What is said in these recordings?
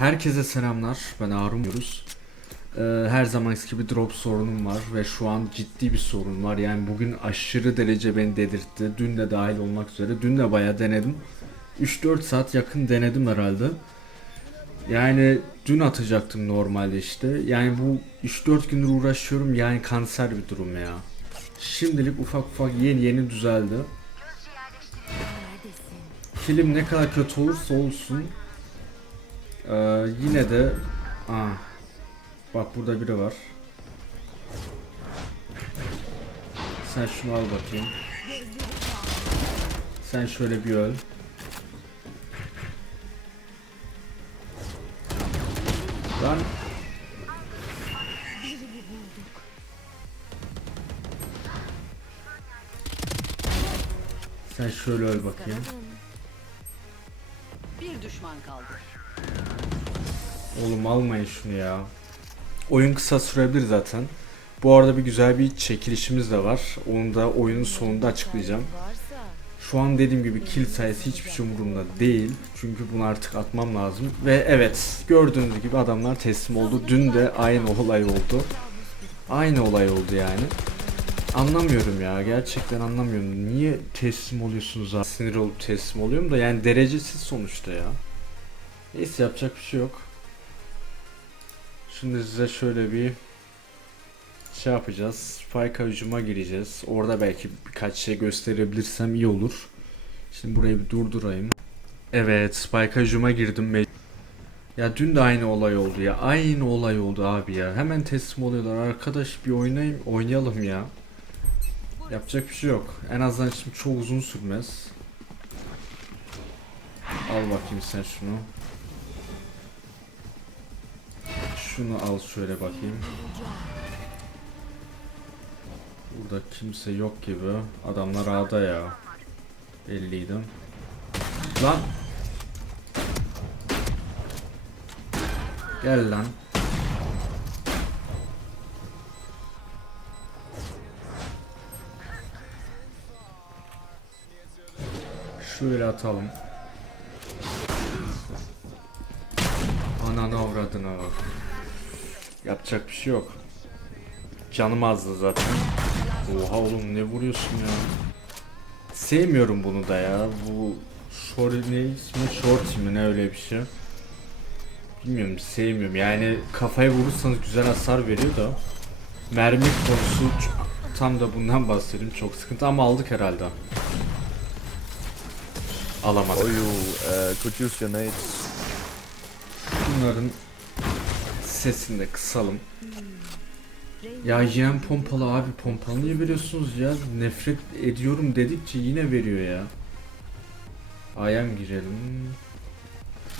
Herkese selamlar. Ben Harun diyoruz. Ee, her zamanki gibi drop sorunum var ve şu an ciddi bir sorun var. Yani bugün aşırı derece beni dedirtti. Dün de dahil olmak üzere. Dün de bayağı denedim. 3-4 saat yakın denedim herhalde. Yani dün atacaktım normalde işte. Yani bu 3-4 gündür uğraşıyorum. Yani kanser bir durum ya. Şimdilik ufak ufak yeni yeni düzeldi. Film ne kadar kötü olursa olsun ee, yine de Aa, bak burada biri var. Sen şunu al bakayım. Sen şöyle bir öl. Lan Sen şöyle öl bakayım. Bir düşman kaldı. Oğlum almayın şunu ya. Oyun kısa sürebilir zaten. Bu arada bir güzel bir çekilişimiz de var. Onu da oyunun sonunda açıklayacağım. Şu an dediğim gibi kill sayısı hiçbir şey umurumda değil. Çünkü bunu artık atmam lazım. Ve evet gördüğünüz gibi adamlar teslim oldu. Dün de aynı olay oldu. Aynı olay oldu yani. Anlamıyorum ya gerçekten anlamıyorum. Niye teslim oluyorsunuz abi? Sinir olup teslim oluyorum da yani derecesiz sonuçta ya. Neyse yapacak bir şey yok. Şimdi size şöyle bir şey yapacağız. Spike'a hücuma gireceğiz. Orada belki birkaç şey gösterebilirsem iyi olur. Şimdi burayı bir durdurayım. Evet, Spike'a hücuma girdim. Ya dün de aynı olay oldu ya. Aynı olay oldu abi ya. Hemen teslim oluyorlar. Arkadaş bir oynayayım, oynayalım ya. Yapacak bir şey yok. En azından şimdi çok uzun sürmez. Al bakayım sen şunu. Şunu al şöyle bakayım. Burada kimse yok gibi. Adamlar A'da ya. Belliydi. Lan. Gel lan. Şöyle atalım. Ananı avradına bak. Yapacak bir şey yok. Canım azdı zaten. Oha oğlum ne vuruyorsun ya? Sevmiyorum bunu da ya. Bu short ne ismi? Short mi ne öyle bir şey. Bilmiyorum sevmiyorum. Yani kafaya vurursanız güzel hasar veriyor da. Mermi konusu tam da bundan bahsedeyim. Çok sıkıntı ama aldık herhalde. Alamadık. Oh, you uh, could use your nades. Bunların sesini de kısalım. Ya yine pompalı abi pompalı niye veriyorsunuz ya? Nefret ediyorum dedikçe yine veriyor ya. A'ya mı girelim?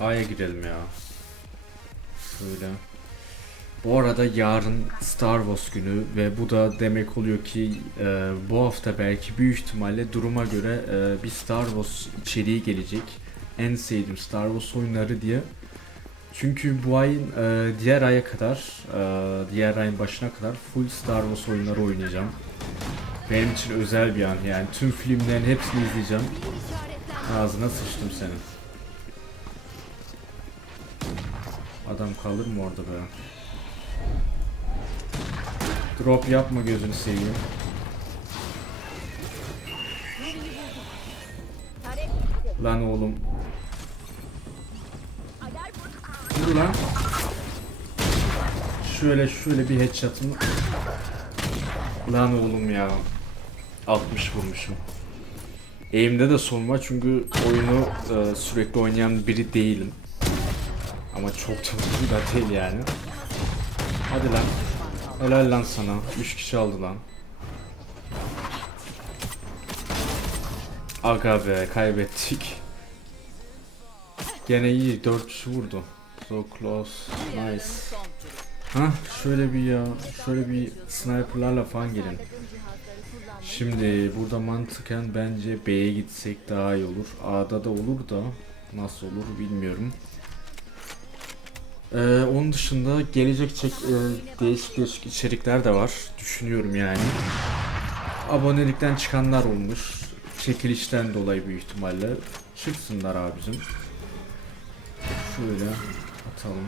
A'ya girelim ya. Şöyle. Bu arada yarın Star Wars günü ve bu da demek oluyor ki e, bu hafta belki büyük ihtimalle duruma göre e, bir Star Wars içeriği gelecek. En sevdiğim Star Wars oyunları diye çünkü bu ayın e, diğer aya kadar, e, diğer ayın başına kadar full Star Wars oyunları oynayacağım. Benim için özel bir an yani tüm filmlerin hepsini izleyeceğim. Ağzına sıçtım senin. Adam kalır mı orada be? Drop yapma gözünü seveyim. Lan oğlum. Dur lan. Şöyle şöyle bir headshot'ım. Lan oğlum ya. 60 vurmuşum. Eğimde de sorun var çünkü oyunu e, sürekli oynayan biri değilim. Ama çok uzun da değil yani. Hadi lan. Helal lan sana. 3 kişi aldı lan. Aga be kaybettik. Gene iyi 4 kişi vurdu. So close. Nice. Hah şöyle bir ya. Şöyle bir sniperlarla falan gelin. Şimdi burada mantıken bence B'ye gitsek daha iyi olur. A'da da olur da nasıl olur bilmiyorum. Ee, onun dışında gelecek çek, e, değişik değişik içerikler de var. Düşünüyorum yani. Abonelikten çıkanlar olmuş. Çekilişten dolayı büyük ihtimalle. Çıksınlar abicim. Şöyle. Atalım.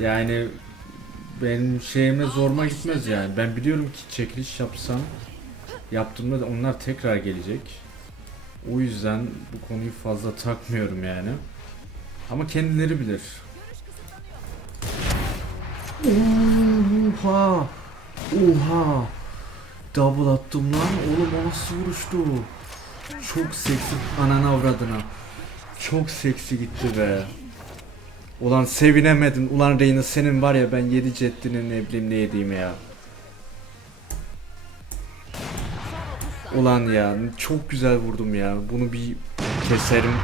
Yani benim şeyime zoruma gitmez yani. Ben biliyorum ki çekiliş yapsam yaptığımda da onlar tekrar gelecek. O yüzden bu konuyu fazla takmıyorum yani. Ama kendileri bilir. Oha! Oha! Double attım lan. Oğlum o nasıl vuruştu? Çok seksi. Ananı avradına. Çok seksi gitti be. Ulan sevinemedim. Ulan Reyna senin var ya ben 7 ceddinin ne bileyim ne yediğim ya. Ulan ya çok güzel vurdum ya. Bunu bir keserim.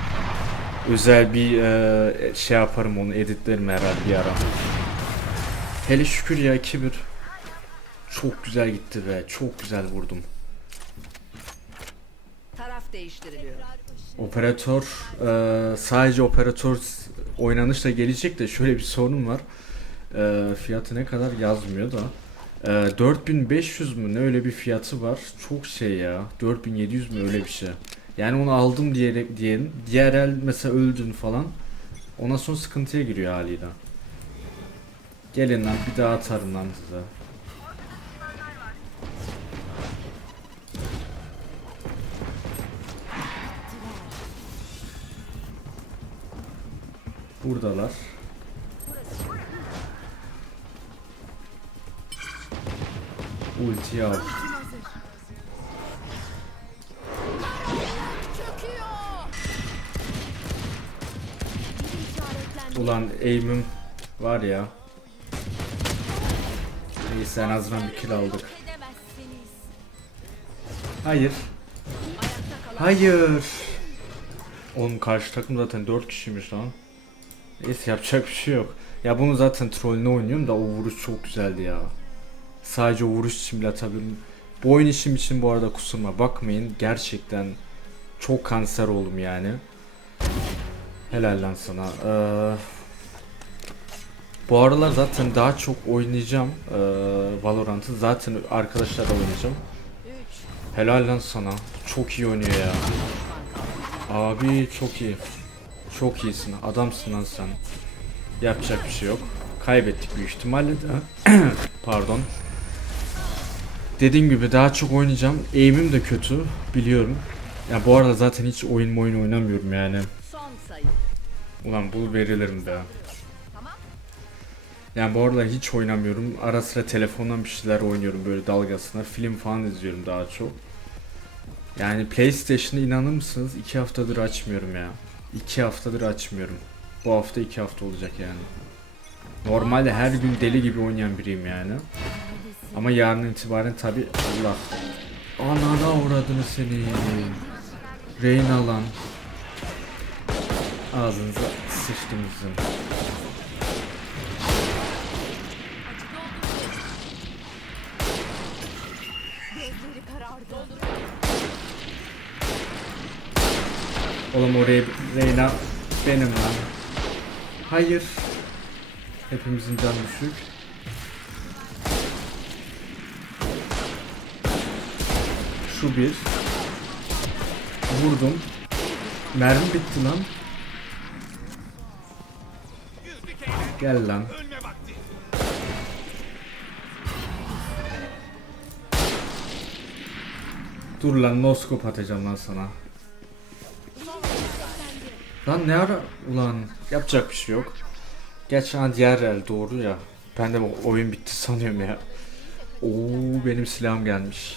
Özel bir e, şey yaparım onu editlerim herhalde bir ara. Hele şükür ya 2-1. Çok güzel gitti be. Çok güzel vurdum. Değiştiriliyor. Operatör e, sadece operatör oynanışla gelecek de şöyle bir sorun var. E, fiyatı ne kadar yazmıyor da. E, 4500 mü ne öyle bir fiyatı var. Çok şey ya. 4700 mü öyle bir şey. Yani onu aldım diye diyelim. Diğer el mesela öldün falan. Ona sonra sıkıntıya giriyor haliyle. Gelin lan bir daha atarım lan size. Buradalar. Ulti al. Ulan aim'im var ya. Neyse en azından bir kill aldık. Hayır. Hayır. Oğlum karşı takım zaten 4 kişiymiş lan. Neyse yapacak bir şey yok. Ya bunu zaten trollüne oynuyorum da o vuruş çok güzeldi ya. Sadece o vuruş için bile atabildim. Bu oyun işim için bu arada kusuruma bakmayın. Gerçekten çok kanser oldum yani. Helal lan sana. Ee, bu aralar zaten daha çok oynayacağım ee, Valorant'ı. Zaten arkadaşlarla oynayacağım. Helal lan sana. Çok iyi oynuyor ya. Abi çok iyi. Çok iyisin. Adamsın lan sen. Yapacak bir şey yok. Kaybettik büyük ihtimalle de. Pardon. Dediğim gibi daha çok oynayacağım. Aim'im de kötü. Biliyorum. Ya bu arada zaten hiç oyun oyun oynamıyorum yani. Ulan bu verilerim be. Yani bu arada hiç oynamıyorum. Ara sıra telefondan bir şeyler oynuyorum böyle dalgasına. Film falan izliyorum daha çok. Yani PlayStation'ı inanır mısınız? 2 haftadır açmıyorum ya. 2 haftadır açmıyorum. Bu hafta 2 hafta olacak yani. Normalde her gün deli gibi oynayan biriyim yani. Ama yarın itibaren tabi Allah. Anana uğradığını seni. Reyna lan. Ağzınıza sıçtım Oğlum oraya Reyna benim lan. Hayır. Hepimizin can düşük. Şu bir. Vurdum. Mermi bitti lan. Gel lan. Dur lan noskop atacağım lan sana. Lan ne ara ulan yapacak bir şey yok. Geç an diğer el doğru ya. Ben de bu oyun bitti sanıyorum ya. Oo benim silahım gelmiş.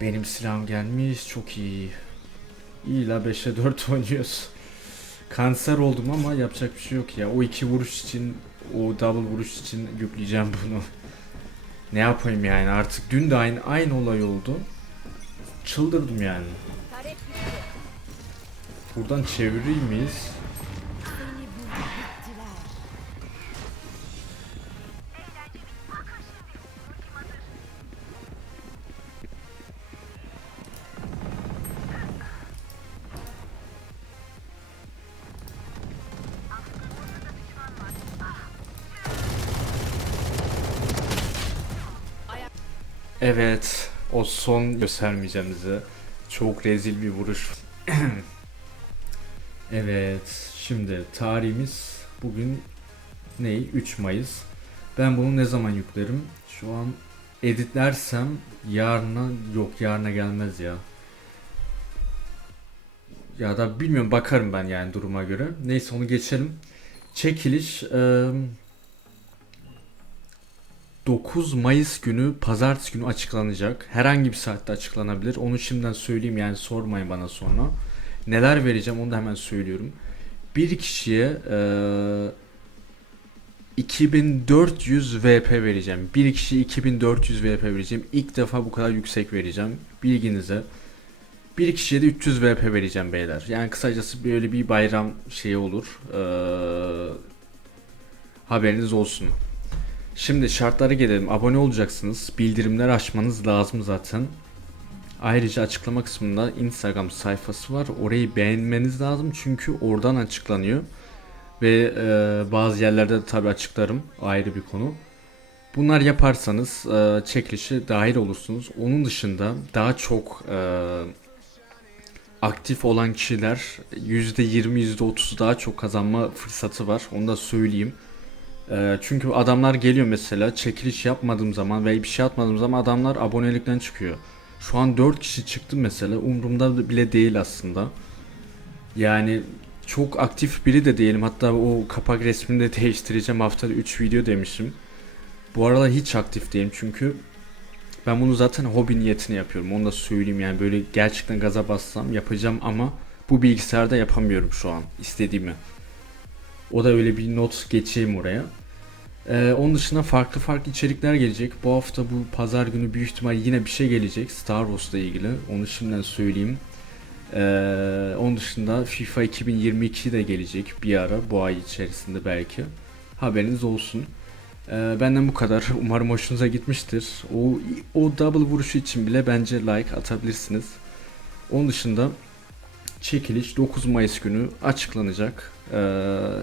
Benim silahım gelmiş çok iyi. İyi la 5'e 4 oynuyoruz. Kanser oldum ama yapacak bir şey yok ya. O iki vuruş için, o double vuruş için yükleyeceğim bunu. Ne yapayım yani artık dün de aynı aynı olay oldu. Çıldırdım yani. Buradan çevirir miyiz? Evet, o son göstermeyeceğim size. Çok rezil bir vuruş. Evet, şimdi tarihimiz bugün ne? 3 Mayıs. Ben bunu ne zaman yüklerim? Şu an editlersem yarına yok yarına gelmez ya. Ya da bilmiyorum bakarım ben yani duruma göre. Neyse onu geçelim. Çekiliş eee, 9 Mayıs günü pazartesi günü açıklanacak. Herhangi bir saatte açıklanabilir. Onu şimdiden söyleyeyim yani sormayın bana sonra. Neler vereceğim onu da hemen söylüyorum. Bir kişiye eee 2400 VP vereceğim. Bir kişiye 2400 VP vereceğim. İlk defa bu kadar yüksek vereceğim. Bilginize. Bir kişiye de 300 VP vereceğim beyler. Yani kısacası böyle bir bayram şeyi olur. Eee, haberiniz olsun. Şimdi şartlara gelelim. Abone olacaksınız. Bildirimler açmanız lazım zaten. Ayrıca açıklama kısmında Instagram sayfası var. Orayı beğenmeniz lazım çünkü oradan açıklanıyor. Ve e, bazı yerlerde de tabi açıklarım. Ayrı bir konu. Bunlar yaparsanız e, çekilişe dahil olursunuz. Onun dışında daha çok e, aktif olan kişiler %20 %30 daha çok kazanma fırsatı var. Onu da söyleyeyim. E, çünkü adamlar geliyor mesela çekiliş yapmadığım zaman ve bir şey atmadığım zaman adamlar abonelikten çıkıyor. Şu an 4 kişi çıktı mesela umurumda bile değil aslında. Yani çok aktif biri de değilim. Hatta o kapak resmini de değiştireceğim. Haftada 3 video demişim. Bu aralar hiç aktif değilim çünkü ben bunu zaten hobi niyetine yapıyorum. Onu da söyleyeyim yani böyle gerçekten gaza bassam yapacağım ama bu bilgisayarda yapamıyorum şu an istediğimi. O da öyle bir not geçeyim oraya. Ee, onun dışında farklı farklı içerikler gelecek. Bu hafta bu pazar günü büyük ihtimal yine bir şey gelecek Star Wars'la ilgili. Onu şimdiden söyleyeyim. Ee, onun dışında FIFA 2022 de gelecek bir ara bu ay içerisinde belki. Haberiniz olsun. Ee, benden bu kadar. Umarım hoşunuza gitmiştir. O o double vuruşu için bile bence like atabilirsiniz. Onun dışında çekiliş 9 Mayıs günü açıklanacak. Ee,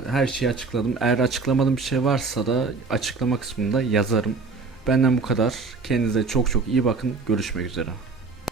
her şeyi açıkladım. Eğer açıklamadığım bir şey varsa da açıklama kısmında yazarım. Benden bu kadar. Kendinize çok çok iyi bakın. Görüşmek üzere.